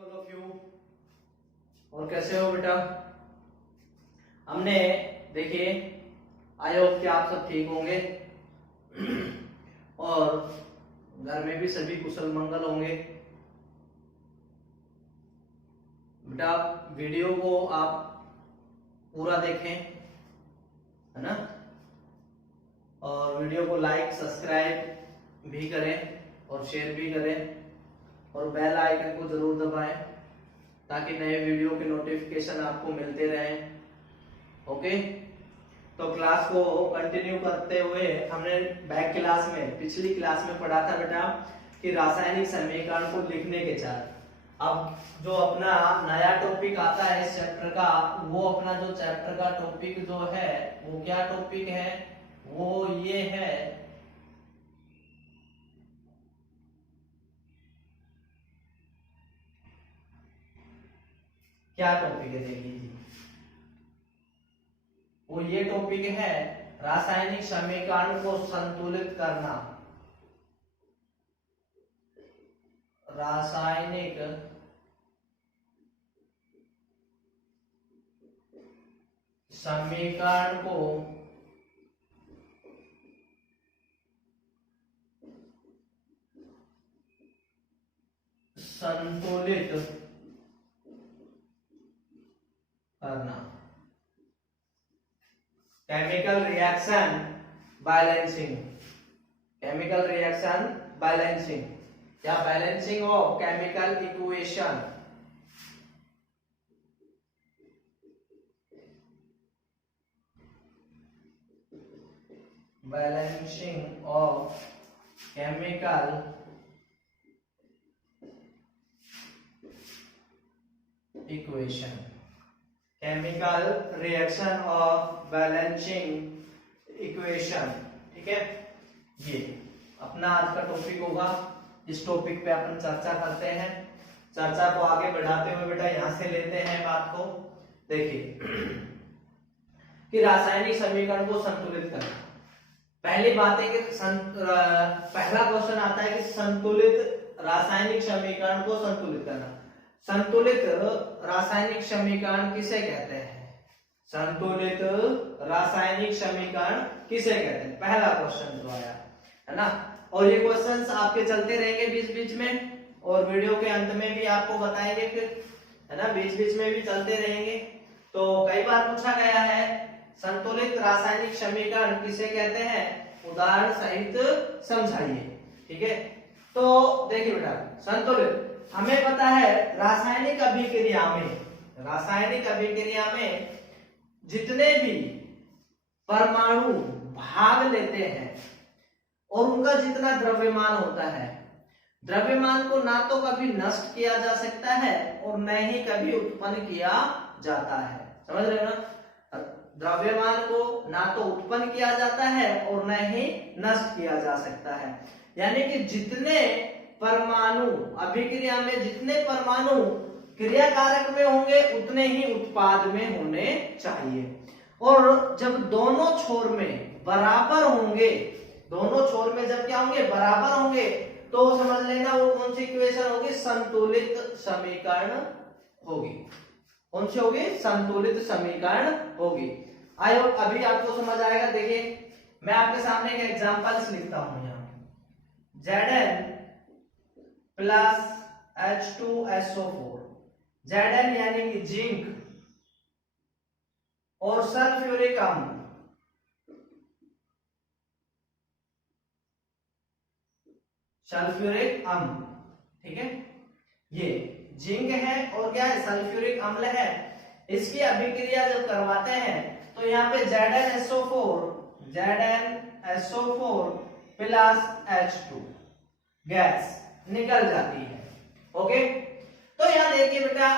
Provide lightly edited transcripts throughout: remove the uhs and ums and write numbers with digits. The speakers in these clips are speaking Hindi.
All of you. और कैसे हो बेटा? हमने देखिए, आई होप कि आप सब ठीक होंगे और घर में भी सभी कुशल मंगल होंगे। बेटा वीडियो को आप पूरा देखें, है ना, और वीडियो को लाइक सब्सक्राइब भी करें और शेयर भी करें और बेल आइकन को जरूर दबाएं ताकि नए वीडियो के नोटिफिकेशन आपको मिलते रहें। ओके, तो क्लास को कंटिन्यू करते हुए हमने बैक क्लास में, पिछली क्लास में पढ़ा था बेटा कि रासायनिक समीकरण को लिखने के चार। अब जो अपना नया टॉपिक आता है इस चैप्टर का, वो अपना जो चैप्टर का टॉपिक जो है वो क्या टॉपिक है, वो ये है क्या टॉपिक है, देख लीजिए, वो ये टॉपिक है रासायनिक समीकरण को संतुलित करना। रासायनिक समीकरण को संतुलित करना। Chemical reaction balancing, chemical reaction balancing या balancing of chemical equation. Balancing of chemical equation, chemical reaction of balancing equation. ठीक है, ये अपना आज का टॉपिक होगा। इस टॉपिक पे अपन चर्चा करते हैं। चर्चा को आगे बढ़ाते हुए बेटा यहां से लेते हैं बात को। देखिए कि रासायनिक समीकरण को संतुलित करना। पहली बात है कि पहला क्वेश्चन आता है कि संतुलित रासायनिक समीकरण को संतुलित करना। संतुलित रासायनिक समीकरण किसे कहते हैं? संतुलित रासायनिक समीकरण किसे कहते हैं? पहला क्वेश्चन जो आया है ना, और ये क्वेश्चंस आपके चलते रहेंगे बीच बीच में, और वीडियो के अंत में भी आपको बताएंगे फिर, है ना, बीच बीच में भी चलते रहेंगे। तो कई बार पूछा गया है संतुलित रासायनिक समीकरण किसे कहते हैं, उदाहरण सहित समझाइए। ठीक है, तो देखिए बेटा, संतुलित हमें पता है रासायनिक अभिक्रिया में जितने भी परमाणु भाग लेते हैं और उनका जितना द्रव्यमान होता है, द्रव्यमान को ना तो कभी नष्ट किया जा सकता है और न ही कभी उत्पन्न किया जाता है। समझ रहे हो ना? द्रव्यमान को ना तो उत्पन्न किया जाता है और न ही नष्ट किया जा सकता है। यानी कि जितने परमाणु अभिक्रिया में, जितने परमाणु क्रिया कारक में होंगे उतने ही उत्पाद में होने चाहिए। और जब दोनों छोर में बराबर होंगे, दोनों छोर में जब क्या होंगे, बराबर होंगे, तो समझ लेना वो कौन सी इक्वेशन होगी, संतुलित समीकरण होगी। कौन सी होगी? संतुलित समीकरण होगी। आई होप अभी आपको समझ आएगा। देखिए मैं आपके सामने एक एग्जांपल्स लिखता हूं यहाँ। Zn प्लस H2SO4, Zn यानी कि जिंक और सल्फ्यूरिक अम्ल, सल्फ्यूरिक अम्ल। ठीक है, ये जिंक है और क्या है, सल्फ्यूरिक अम्ल है। इसकी अभिक्रिया जब करवाते हैं तो यहाँ पे ZnSO4 प्लस H2 गैस निकल जाती है। ओके, तो यहाँ देखिए बेटा,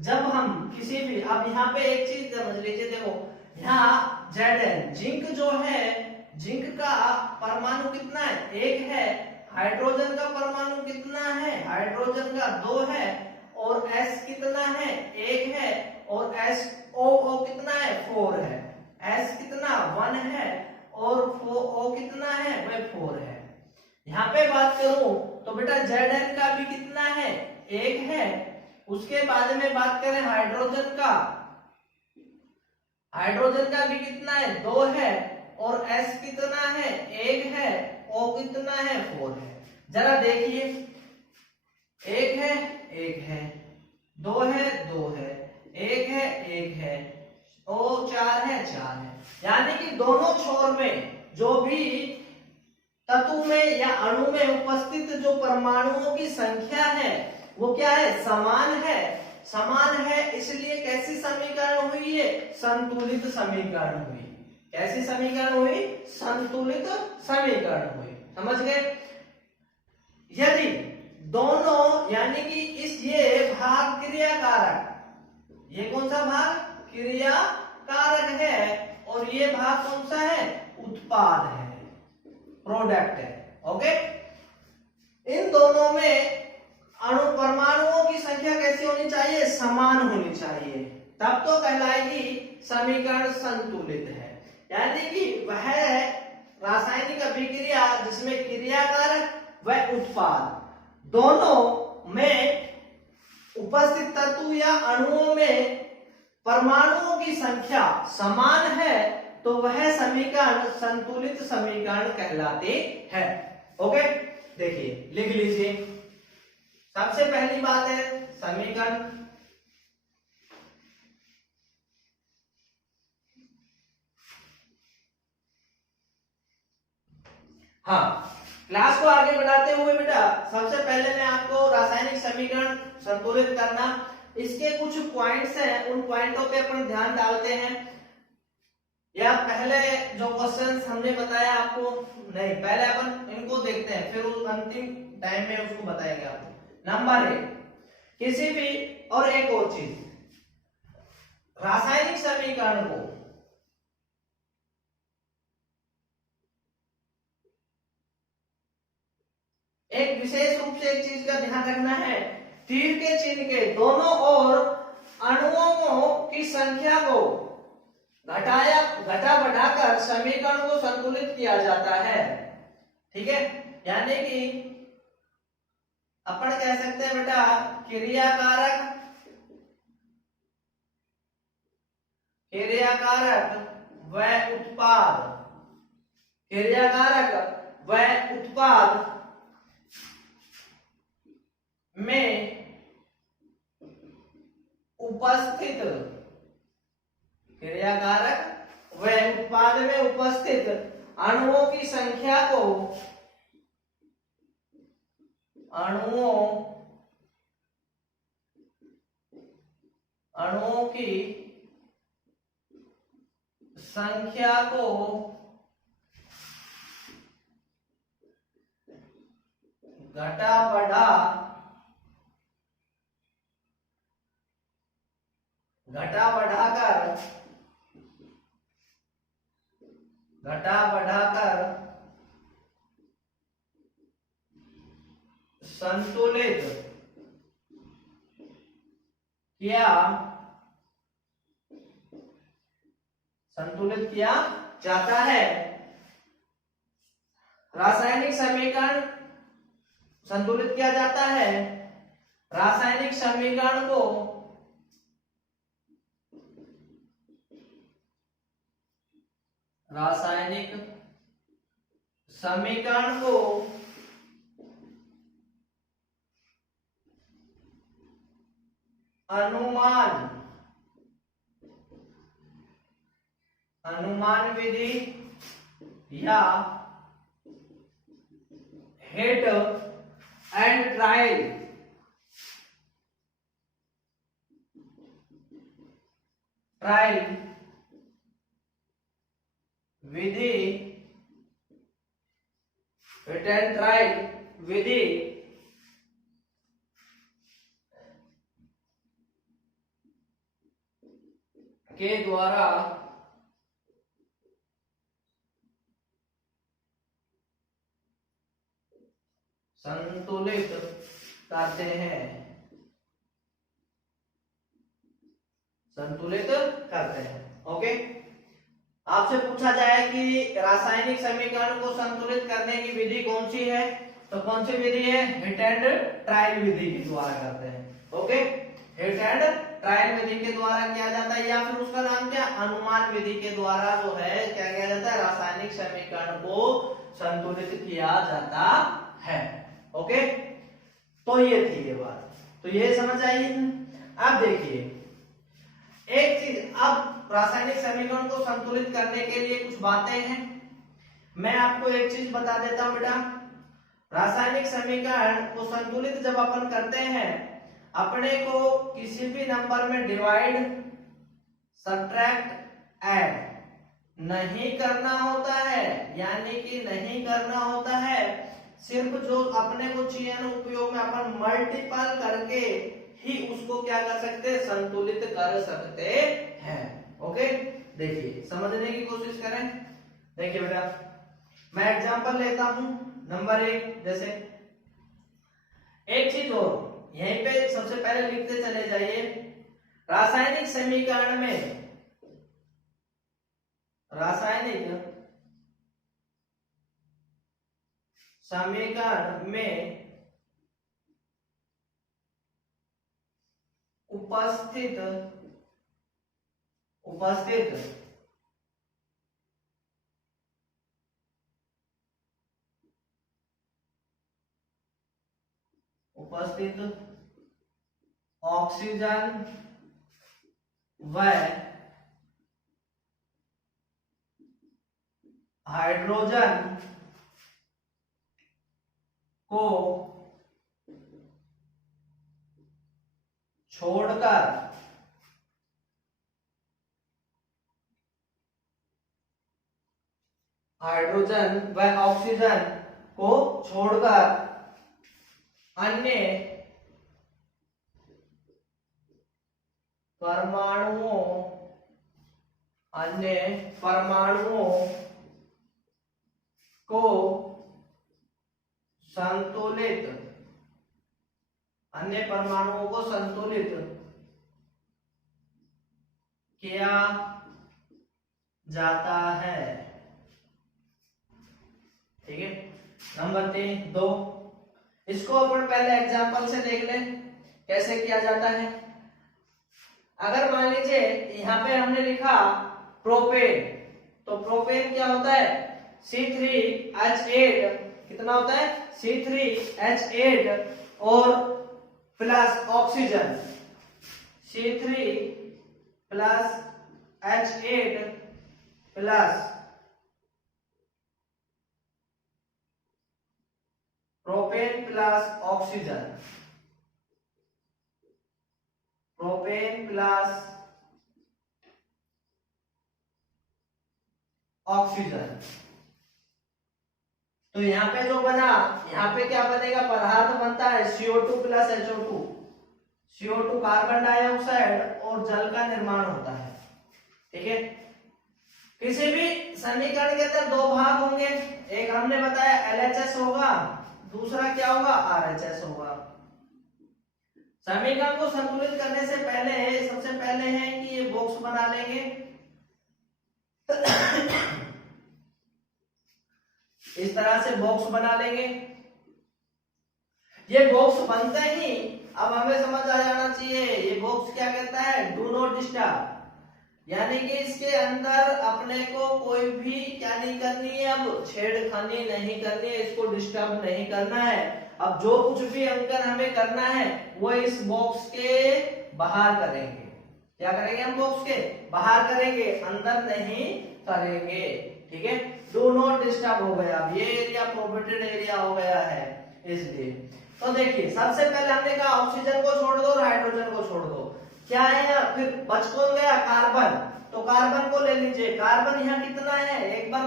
जब हम किसी भी, अब यहाँ पे एक चीज समझ लीजिए, देखो यहाँ Zn जिंक जो है, जिंक का परमाणु कितना है, एक है। हाइड्रोजन का परमाणु कितना है, हाइड्रोजन का 2 है। और S कितना है, 1 है। और SO कितना है, 4 है। S कितना 1 है और O कितना है, वह 4 है। यहाँ पे बात करूं तो बेटा Zn का भी कितना है, 1 है। उसके बाद में बात करें हाइड्रोजन का, हाइड्रोजन का भी कितना है 2 है, और S कितना है 1 है, O कितना है 4 है। जरा देखिए 1 है 1 है, 2 है 2 है, 1 है 1 है, O 4 है 4 है। यानी कि दोनों छोर में जो भी तत्व में या अणु में उपस्थित जो परमाणुओं की संख्या है वो क्या है समान है, समान है। इसलिए कैसी समीकरण हुई है संतुलित समीकरण हुई। कैसी समीकरण हुई संतुलित समीकरण हुई। समझ गए। यदि दोनों यानी कि इस ये भाग क्रिया कारक, ये कौन सा भाग क्रिया कारक है, और ये भाग कौन सा है उत्पाद है, प्रोडक्ट है। ओके, इन दोनों में अणु परमाणुओं की संख्या कैसी होनी चाहिए समान होनी चाहिए, तब तो कहलाएगी समीकरण संतुलित है। यानी कि वह रासायनिक अभिक्रिया जिसमें क्रिया कारक व उत्पाद दोनों में उपस्थित तत्व या अणुओं में परमाणुओं की संख्या समान है, तो वह समीकरण संतुलित समीकरण कहलाती है। ओके, देखिए लिख लीजिए। सबसे पहली बात है समीकरण, हाँ क्लास को आगे बढ़ाते हुए बेटा सबसे पहले मैं आपको रासायनिक समीकरण संतुलित करना, इसके कुछ पॉइंट्स हैं, उन पॉइंटों पे अपन ध्यान डालते हैं। या पहले जो क्वेश्चंस हमने बताया आपको, नहीं पहले अपन इनको देखते हैं, फिर उस अंतिम टाइम में उसको बताएंगे आपको। नंबर 1, किसी भी, और एक और चीज, रासायनिक समीकरण को एक विशेष रूप से एक चीज का ध्यान रखना है, तीर के चिन्ह के दोनों ओर अणुओं की संख्या को घटा बढ़ाकर समीकरण को संतुलित किया जाता है। ठीक है, यानी कि अपन कह सकते हैं बेटा क्रियाकारक व उत्पाद, क्रियाकारक व उत्पाद में उपस्थित, क्रियाकारक व उत्पाद में उपस्थित अणुओं की संख्या को अणुओं की संख्या को घटा बढ़ाकर संतुलित किया जाता है। रासायनिक समीकरण संतुलित किया जाता है, रासायनिक समीकरण को अनुमान विधि या हिट एंड ट्रायल विधि, हिट एंड ट्रायल विधि के द्वारा संतुलित करते हैं, ओके। आपसे पूछा जाए कि रासायनिक समीकरण को संतुलित करने की विधि कौन सी है, तो कौन सी विधि है हिट एंड ट्रायल विधि के द्वारा करते हैं। ओके, हिट एंड ट्रायल विधि के द्वारा किया जाता है, या फिर उसका नाम क्या, अनुमान विधि के द्वारा जो है क्या किया जाता है, रासायनिक समीकरण को संतुलित किया जाता है। ओके, तो ये थी ये बात, तो ये समझ आई। अब देखिए एक चीज, अब रासायनिक समीकरण को संतुलित करने के लिए कुछ बातें हैं। मैं आपको एक चीज बता देता हूं बेटा, रासायनिक समीकरण को संतुलित जब अपन करते हैं, अपने को किसी भी नंबर में डिवाइड, सब्ट्रैक्ट, ऐड नहीं करना होता है, यानी कि नहीं करना होता है। सिर्फ जो अपने को चाहिए ना उपयोग में अपन मल्टीपल करके ही उसको क्या कर सकते हैं, संतुलित कर सकते हैं। ओके, देखिए समझने की कोशिश करें। देखिए बेटा मैं एग्जांपल लेता हूं नंबर 1, जैसे एक चीज और यहीं पे सबसे पहले लिखते चले जाइए, रासायनिक समीकरण में, रासायनिक समीकरण में उपस्थित ऑक्सीजन व हाइड्रोजन को छोड़कर हाइड्रोजन व ऑक्सीजन को छोड़कर अन्य परमाणुओं को संतुलित किया जाता है। ठीक है, नंबर 2, इसको अपन पहले एग्जांपल से देख लें कैसे किया जाता है। अगर मान लीजिए यहाँ पे हमने लिखा प्रोपेन, तो प्रोपेन क्या होता है, C3H8, कितना होता है, C3H8 और plus oxygen C3 plus H8 plus propane plus oxygen, propane plus oxygen. तो यहाँ पे जो बना, यहाँ पे क्या बनेगा, पदार्थ बनता है CO2 plus HO2, CO2 carbon dioxide और जल का निर्माण होता है। ठीक है, किसी भी समीकरण के अंदर 2 भाग होंगे, एक हमने बताया LHS होगा, दूसरा क्या होगा, RHS होगा। समीकरण को संतुलित करने से पहले सबसे पहले है कि ये बॉक्स बना लेंगे। इस तरह से बॉक्स बना लेंगे। ये बॉक्स बनते ही अब हमें समझ आ जाना चाहिए ये बॉक्स क्या कहता है, डू नॉट डिस्टर्ब, यानी कि इसके अंदर अपने को कोई भी क्या नहीं करनी है, अब छेड़खानी नहीं करनी है, इसको डिस्टर्ब नहीं करना है। अब जो कुछ भी अंकन हमें करना है वो इस बॉक्स के बाहर करेंगे। क्या करेंगे, हम बॉक्स के बाहर करेंगे, अंदर नहीं करेंगे। ठीक है, डू नॉट डिस्टर्ब हो गया, अब ये एरिया प्रोहिबिटेड एरिया हो गया है इसलिए। तो देखिए सबसे पहले हमने कहा ऑक्सीजन को छोड़ दो और हाइड्रोजन को छोड़ दो, क्या है, फिर बच कौन गया, कार्बन। तो कार्बन को ले लीजिए, कार्बन यहाँ कितना है, एक बार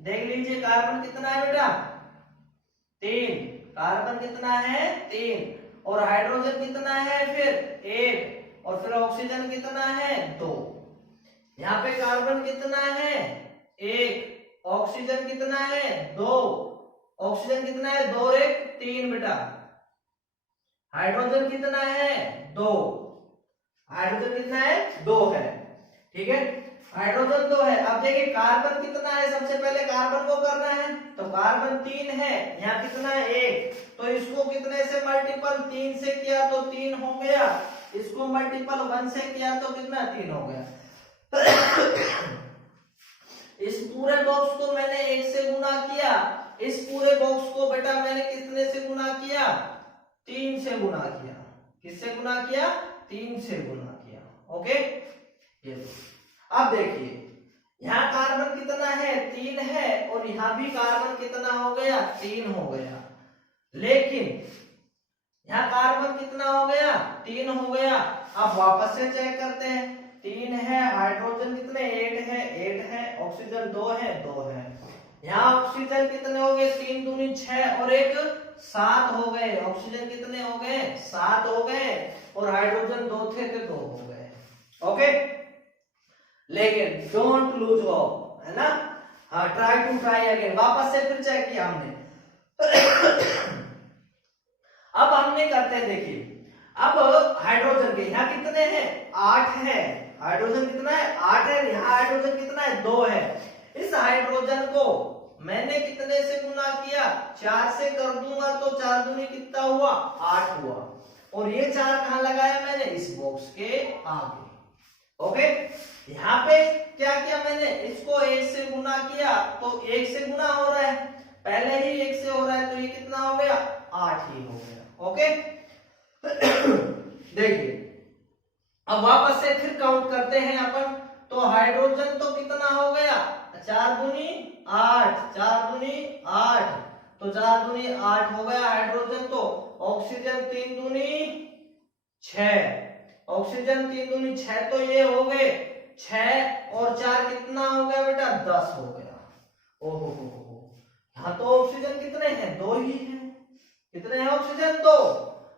देख लीजिए, कार्बन कितना है बेटा, 3, कार्बन कितना है 3, और हाइड्रोजन कितना है फिर 1, और फिर ऑक्सीजन कितना है 2। यहाँ पे कार्बन कितना है 1, ऑक्सीजन कितना है 2, ऑक्सीजन कितना है 2 और 1 3 बेटा, हाइड्रोजन कितना है 2, हाइड्रोजन कितना है 2 है। ठीक है, हाइड्रोजन 2 है। अब देखिए कार्बन कितना है, सबसे पहले कार्बन को करना है, तो कार्बन 3 है, यहाँ कितना है 1, तो इसको कितने से मल्टीपल 3 से किया तो 3 हो गया, इसको मल्टीपल 1 से किया तो कितना 3 हो गया। इस पूरे बॉक्स को मैंने 1 से गुना किया, इस पूरे बॉक्स को बेटा मैंने कितने से गुना किया, 3 से गुना किया। किससे गुना किया, 3 से गुना किया। ओके, ये अब देखिए यहाँ कार्बन कितना है 3 है, और यहाँ भी कार्बन कितना हो गया 3 हो गया, लेकिन यहाँ कार्बन कितना हो गया 3 हो गया। अब वापस से चेक करते हैं, 3 है, हाइड्रोजन कितने 8 है, ऑक्सीजन 2 है, 2 है। यहाँ ऑक्सीजन कितने हो गए, 3 दूनी 6 और 1 7 हो गए। ऑक्सीजन कितने हो गए 7 हो गए, और हाइड्रोजन 2 थे तो 2 हो गए। ओके, लेकिन डोंट लूज होप, है ना। हाँ, ट्राई टू ट्राई अगेन, वापस से फिर चेक किया हमने। अब हमने करते हैं, देखिए अब हाइड्रोजन के यहाँ कितने हैं 8 है, हाइड्रोजन कितना है 8 है, यहाँ हाइड्रोजन कितना है 2 है। इस हाइड्रोजन को मैंने कितने से गुना किया, 4 से कर दूंगा तो 4 दूनी कितना हुआ 8 हुआ, और ये 4 कहां लगाया मैंने, इस बॉक्स के आगे। ओके, यहाँ पे क्या किया मैंने, इसको 1 से गुना किया तो 1 से गुना हो रहा है, पहले ही 1 से हो रहा है, तो ये कितना हो गया 8 ही हो गया। ओके, देखिए अब वापस से फिर काउंट करते हैं अपन, तो हाइड्रोजन तो कितना हो गया 4 दूनी 8, 4 दूनी 8, तो 4 दूनी 8 हो गया हाइड्रोजन। तो ऑक्सीजन 3 दूनी 6, ऑक्सीजन 3 दूनी 6, तो ये हो गए 6 और 4 कितना हो गया बेटा 10 हो गया। ओहो हो, यहाँ तो ऑक्सीजन कितने हैं 2 ही हैं, कितने हैं ऑक्सीजन 2,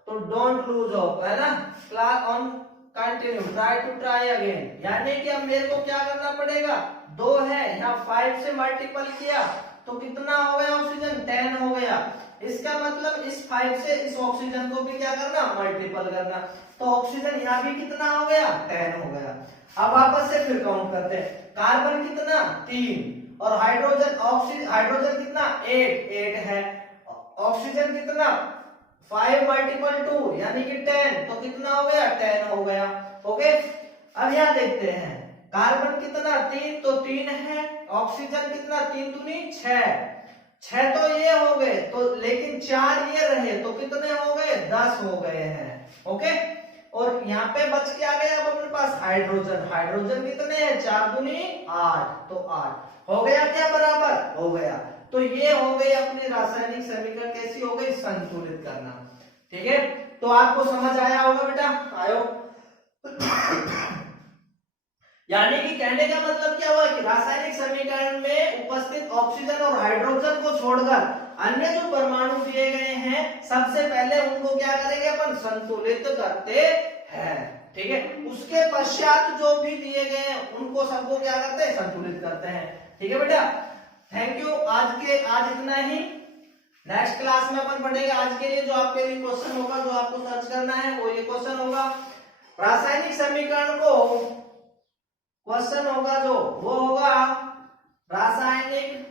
तो डोंट लूज होप, है ना। Class on continue, try to try again, यानी कि अब मेरे को क्या करना पड़ेगा, 2 है, यहाँ 5 से मल्टीपल किया तो कितना हो गया ऑक्सीजन 10 हो गया। इसका मतलब इस 5 से इस ऑक्सीजन को भी क्या करना मल्टीपल करना, तो ऑक्सीजन यहाँ भी कितना हो गया 10 हो गया। अब वापस से फिर काउंट करते हैं, कार्बन कितना 3, और हाइड्रोजन हाइड्रोजन कितना 8 है, ऑक्सीजन कितना 5 मल्टीपल 2 यानी कि 10, तो कितना हो गया 10 हो गया। ओके, अब यहाँ देखते हैं कार्बन कितना 3, तो 3 है, ऑक्सीजन कितना 3 दूनी 6 तो ये हो गए, तो लेकिन 4 ये रहे, तो कितने हो गए 10 हो गए हैं। ओके, और यहाँ पे बच के आ गया अब अपने पास हाइड्रोजन, हाइड्रोजन कितने हैं 4 दूनी 8, तो 8 हो गया, क्या बराबर हो गया। तो ये हो गई अपनी रासायनिक समीकरण, कैसी हो गई संतुलित करना। ठीक है, तो आपको समझ आया होगा बेटा, आयो। यानी कि कहने का मतलब क्या हुआ कि रासायनिक समीकरण में उपस्थित ऑक्सीजन और हाइड्रोजन को छोड़कर अन्य जो परमाणु दिए गए हैं सबसे पहले उनको क्या करेंगे अपन संतुलित करते हैं। ठीक है, उसके पश्चात जो भी दिए गए हैं उनको सबको क्या करते हैं संतुलित करते हैं। ठीक है बेटा, थैंक यू। आज इतना ही, नेक्स्ट क्लास में अपन पढ़ेंगे। आज के लिए जो आपके लिए क्वेश्चन होगा, जो आपको सर्च करना है वो ये क्वेश्चन होगा, रासायनिक समीकरण को क्वेश्चन होगा जो वो होगा रासायनिक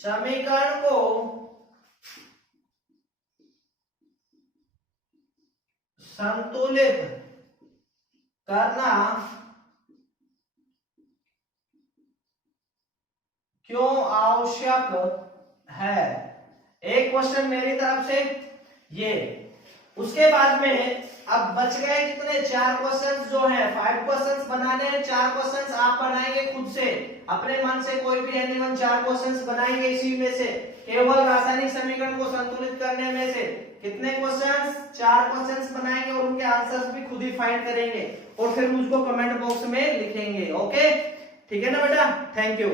समीकरण को संतुलित करना क्यों आवश्यक है, एक क्वेश्चन मेरी तरफ से ये। उसके बाद में अब बच गए कितने 4 क्वेश्चंस जो हैं, 5 क्वेश्चंस बनाने हैं, 4 क्वेश्चंस आप बनाएंगे खुद से अपने मन से, कोई भी एनीवन 4 क्वेश्चंस बनाएंगे इसी में से, केवल रासायनिक समीकरण को संतुलित करने में से कितने क्वेश्चंस 4 क्वेश्चंस बनाएंगे और उनके आंसर्स भी खुद ही फाइंड करेंगे और फिर उसको कमेंट बॉक्स में लिखेंगे। ओके, ठीक है ना बेटा, थैंक यू।